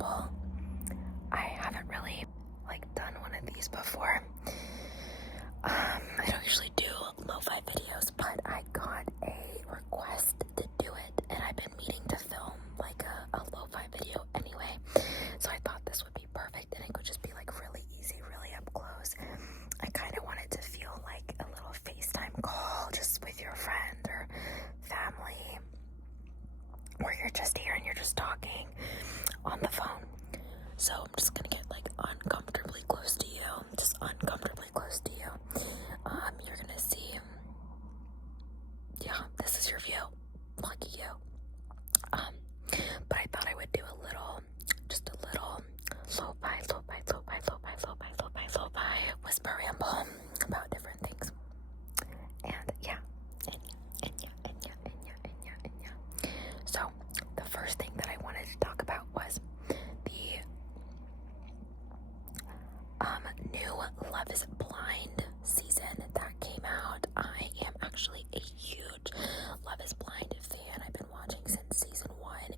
ramble. I haven't really done one of these before. I don't usually do lo-fi videos, but I got a request to do it, and I've been meaning to film a lo-fi video anyway, so I thought this would be perfect, and it could just be really easy, really up close. I kind of wanted to feel like a little FaceTime call just with your friend or family, where you're just here and you're just talking on the phone. So I'm just gonna get uncomfortably close to you, just uncomfortably close to you. You're gonna see, yeah, this is your view. Lucky you. But I thought I would do just a little lo-fi whisper ramble about different things. And yeah. So the first thing that I wanted to talk about was the new Love is Blind season that came out. I am actually a huge Love is Blind fan. I've been watching since season 1.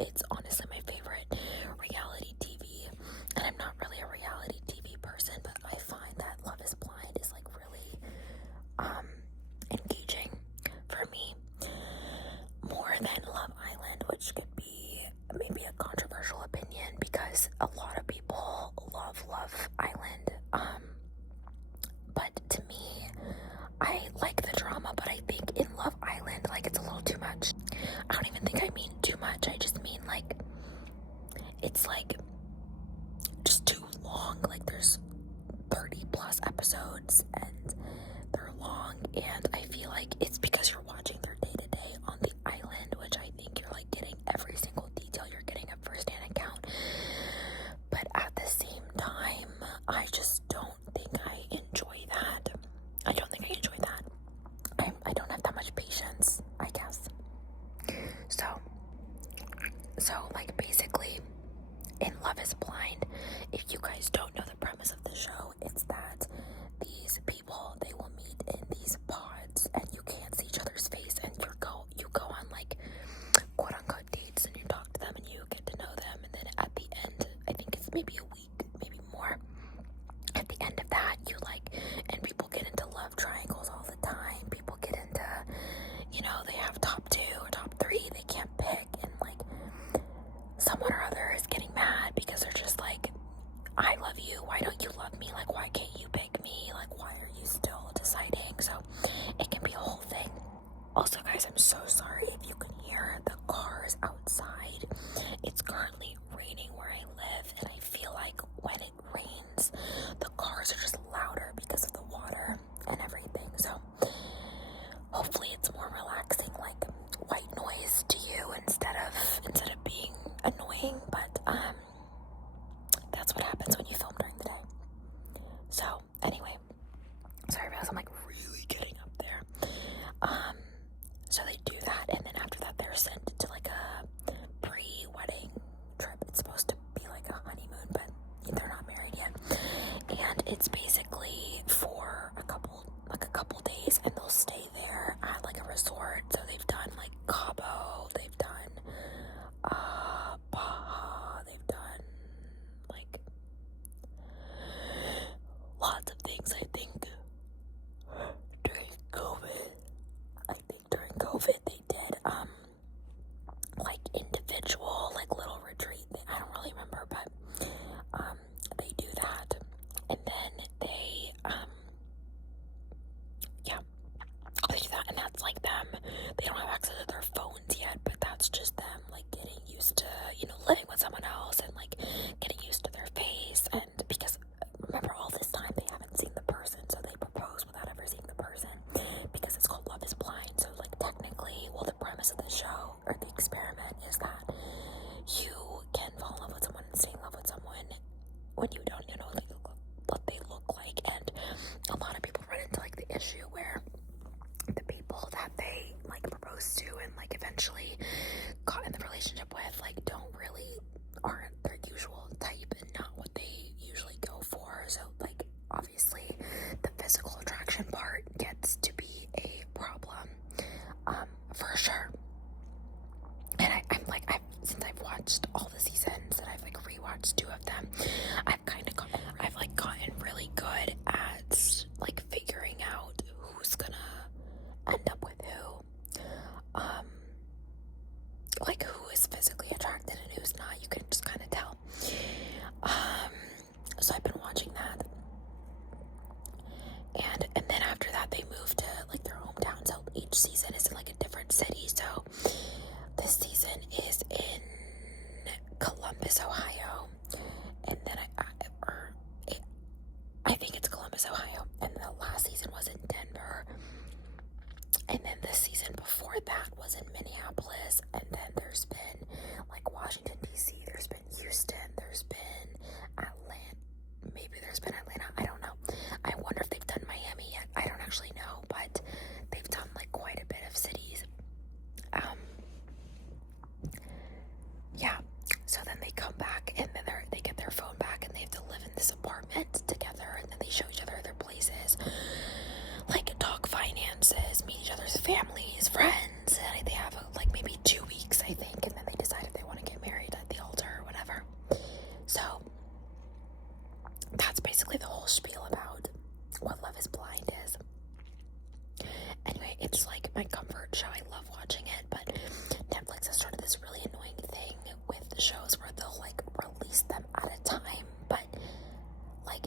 It's honestly my favorite reality TV, and I'm not really a reality TV person, but I find that Love is Blind is really engaging for me, more than Love Island, which could be maybe a controversial opinion because a lot of people love Love Island. But to me, I like the drama, but I think in Love Island, it's a little too much. I don't even think I mean too much. I just mean it's just too long. There's 30 plus episodes and they're long, and I feel like it's because you're watching their day-to-day on the island, which I think you're getting every single detail. You're getting a first-hand account, but at the same time, I just don't think I enjoy that. I don't think I enjoy that. I don't have that much patience, I guess. So basically, in Love is Blind, if you guys don't know the premise of the show, it's that these people, they will meet in these pods, and you can't see each other's face, and you go on quote unquote dates, and you talk to them and you get to know them, and then at the end, I think it's maybe a week, maybe more, at the end of that, and people get into love triangles all the time. People get into, they have top 2 or top 3, they can't pick, and someone or other is getting mad because they're just I love you, why don't you love me? Why can't you pick me? Why are you still deciding? So it can be a whole thing. Also, guys, I'm so sorry if you can hear the cars outside. It's currently raining where I live, and I feel like when it rains, the cars are just louder because of the water and everything. So hopefully it's more relaxing, white noise to you instead of being annoying. But that's what happens when you film during the day. So anyway, sorry guys, I'm really getting up there. So they do that, and then after that they're sent to a pre-wedding trip. It's supposed to be a honeymoon, but they're not married yet. And it's basically for a couple days, and they'll stay there at a resort. So they've done Cabo, they've done Baja, they've done lots of things. I think during COVID they did individual little retreat. I don't really remember, but they do that, and then episodes, 2 of them. I've like gotten really good at like figuring out who's gonna end up with who. Like who is physically attracted and who's not. You can just kind of tell. So I've been watching that. And then after that they moved to like their hometown. So each season is in like a different city. So this season is in Columbus, Ohio. And then I think it's Columbus, Ohio. And the last season was in Denver. And then the season before that was in Minneapolis. And then there's been like Washington, D.C. There's been Houston. There's been Atlanta. Maybe there's been Atlanta. I don't know. I wonder if they've done Miami yet. I don't actually know. But they've done like quite a bit of cities. Yeah. So then they come back and then they get their phone back and they have to live in this apartment together. And then they show each other their places. Like talk finances, meet each other's families, friends, and they have like maybe 2 weeks, I think, and then they decide if they want to get married at the altar or whatever. So that's basically the whole spiel about what Love is Blind is. Anyway, it's like my comfort show. I love watching it, but Netflix has started this really annoying thing with the shows where they'll like release them at a time, but like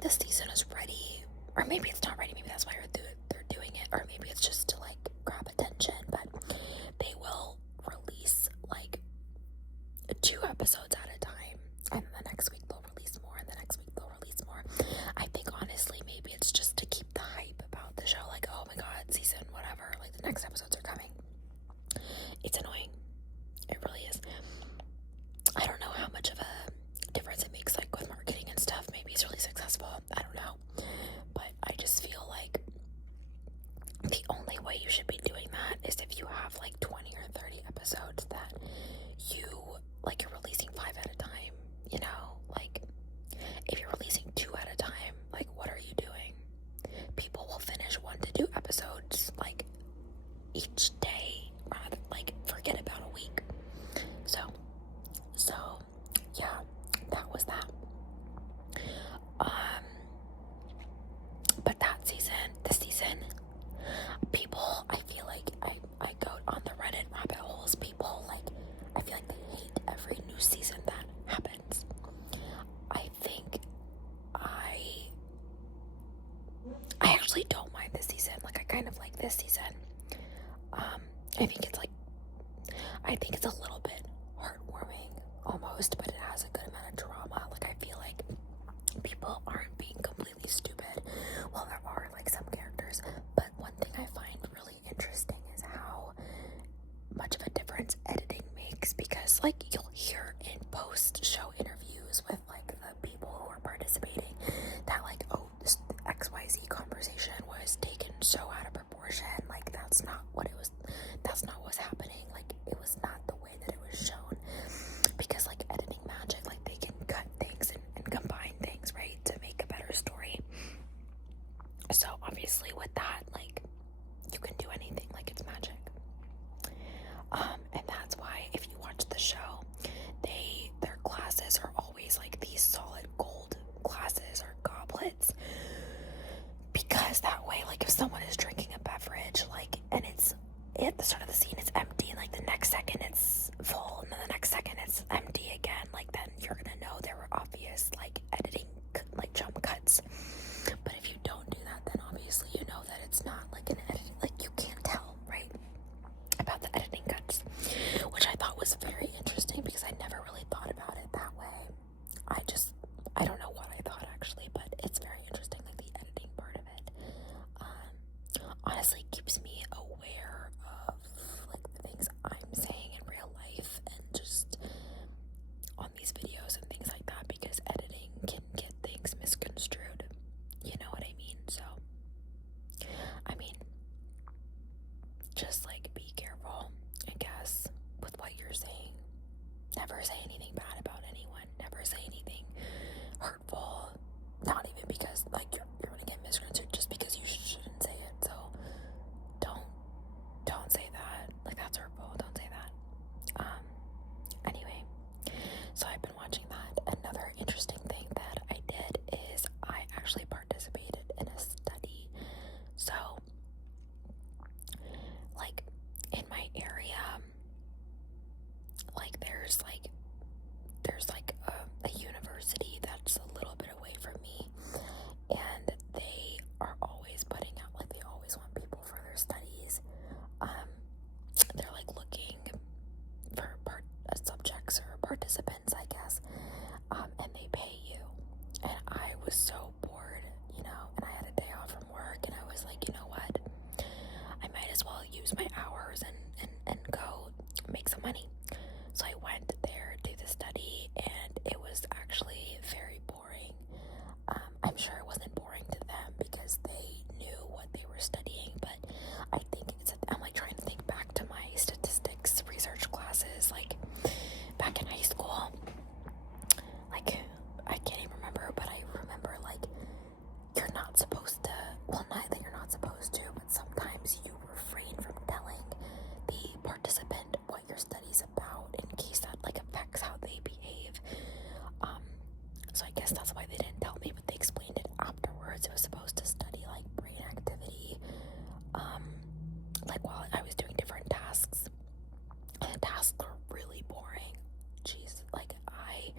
the season is ready. Or maybe it's not ready, maybe that's why they're doing it, or maybe it's just to like grab attention, but they will release like 2 episodes at a time, and then the next week they'll release more, and the next week they'll release more. I think honestly maybe it's just to keep the hype about the show, like, oh my god, season whatever, like the next episodes are coming. It's annoying. It really is. I don't know how much of a difference it makes like with marketing and stuff. Maybe it's really successful. I don't know. But I just feel like the only way you should be doing that is if you have like 20 or 30 episodes that you're releasing 5 at a time, you know? Like, if you're releasing 2 at a time, like, what are you doing? People will finish 1 to 2 episodes, like, each day, rather, like, forget about a week. So, yeah, that was that. But this season, people, I feel like I go on the Reddit rabbit holes, people, like, I feel like they hate every new season that happens. I think I actually don't mind this season. Like, I kind of like this season. I think it's a little bit heartwarming, almost, but it has a good amount of drama. Like, I feel like people aren't being completely stupid. Well, there are like some characters, but one thing I find really interesting is how much of a difference editing makes, because like you'll hear in post-show interviews with like the people who are participating that like, oh, this XYZ conversation was taken so out of proportion, like that's not what was happening, like it was not the way that it was shown, because like editing magic, like they can cut things and combine things, right, to make a better story. So obviously with that, like, you can do anything, like it's magic. And that's why if you watch the show, their glasses are always like these solid gold glasses or goblets, because that way, like if someone is drinking a beverage, like, and it's guess that's why they didn't tell me, but they explained it afterwards. It was supposed to study like brain activity, like while I was doing different tasks. And the tasks were really boring. Jeez, like I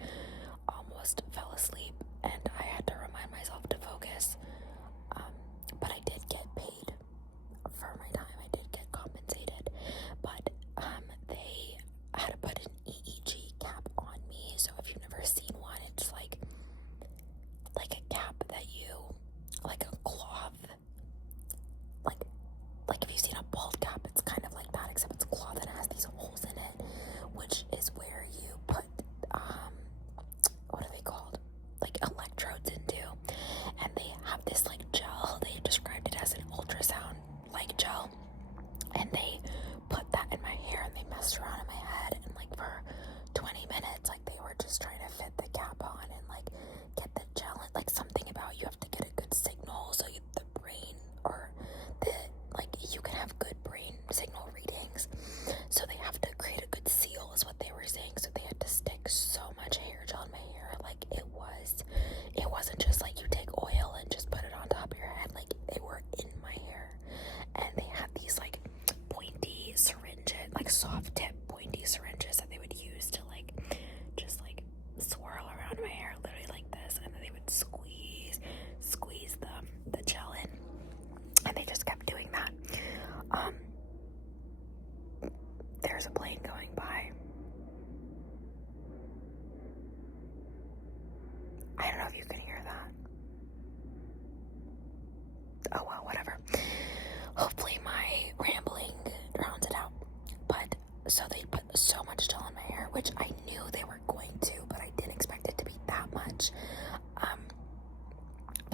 almost fell asleep and I had to remind myself to focus. But I did get paid for my time. I did get compensated, but they had to put an EEG cap on me. So if you've never seen one, it's like a cap that you, like a cloth, like if you've seen a bald cap, it's kind of like that, except it's cloth and it has these holes in it, which is where you put what are they called, like electrodes into. And they have this like gel, they described it as an ultrasound like gel, and they put that in my hair and they messed around in my head, and like for 20 minutes, like they were just trying to fit the cap on and like get the gel in. Like something about you have to get a good signal so the brain, or the, like you can have good brain signal readings, so they have to create a good seal is what they were saying. So they had to stick so much hair gel in my hair, like it wasn't just like you take oil and just put it on top of your head, like they were in my hair. And they had these like pointy syringes, like soft tip pointy syringes that they would use to like just like swirl around my hair, literally like this, and then they would squeeze the gel in, and they just kept doing that. There's a plane going by. I don't know if you can hear that. Oh well, whatever. Hopefully my rambling drowns it out. But so they put so much gel in my hair, which I knew they were going to, but I didn't expect it to be that much.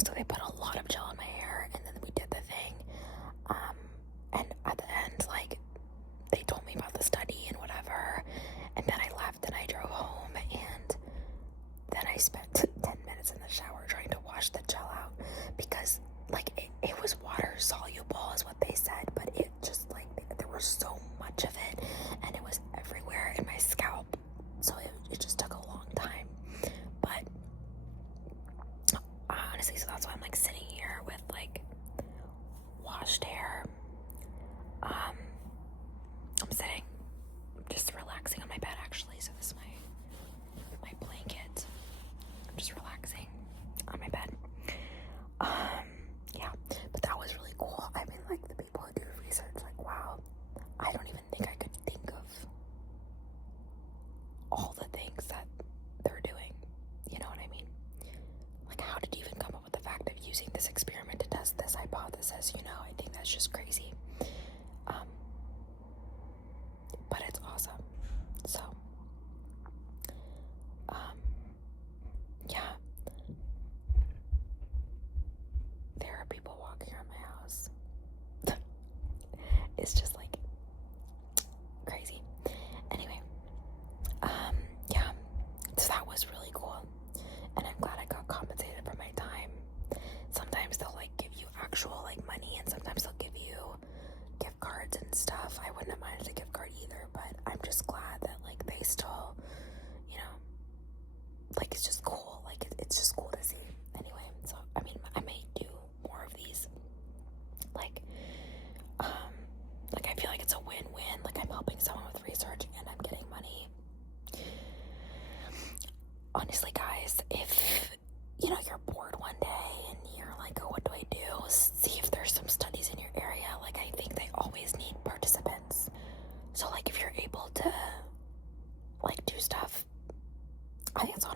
So they put a lot of gel in my hair, and then we did the thing. And at the end, like, they told me about the study and whatever, and then I left and I drove home, and then I spent 10 minutes in the shower trying to wash the gel out, because like it was water soluble is what they said, but it just like there was so much of it and it was everywhere in my scalp, so it just took a long time. But honestly, so that's why I'm like sitting here with like washed hair. I'm sitting just relaxing on my bed actually, so this is my blanket. I'm just relaxing on my bed. Yeah, but that was really cool. I mean, like, the people who do research, like, wow, I don't even think I could think of all the things that they're doing. You know what I mean? Like, how did you even come up with the fact of using this experiment to test this hypothesis? You know, I think that's just crazy. But it's awesome. So, yeah. There are people walking around my house. It's just like crazy. Anyway, yeah. So that was really cool. And I'm glad I got compensated for my time. Sometimes they'll like give you actual like money, and sometimes they'll give you gift cards and stuff. I wouldn't have minded a gift card either, but I'm just glad that like they still, you know, like it's just cool. Like it's just cool to see. Anyway, so I mean, I may do more of these. Like I feel like it's a win-win. Like I'm helping someone with research and I'm getting money. Honestly, guys, if you know you're bored one day and you're like, oh, what do I do? See if there's some studies in your area. Like I think they always need participants. So like if you're able to like do stuff, I think it's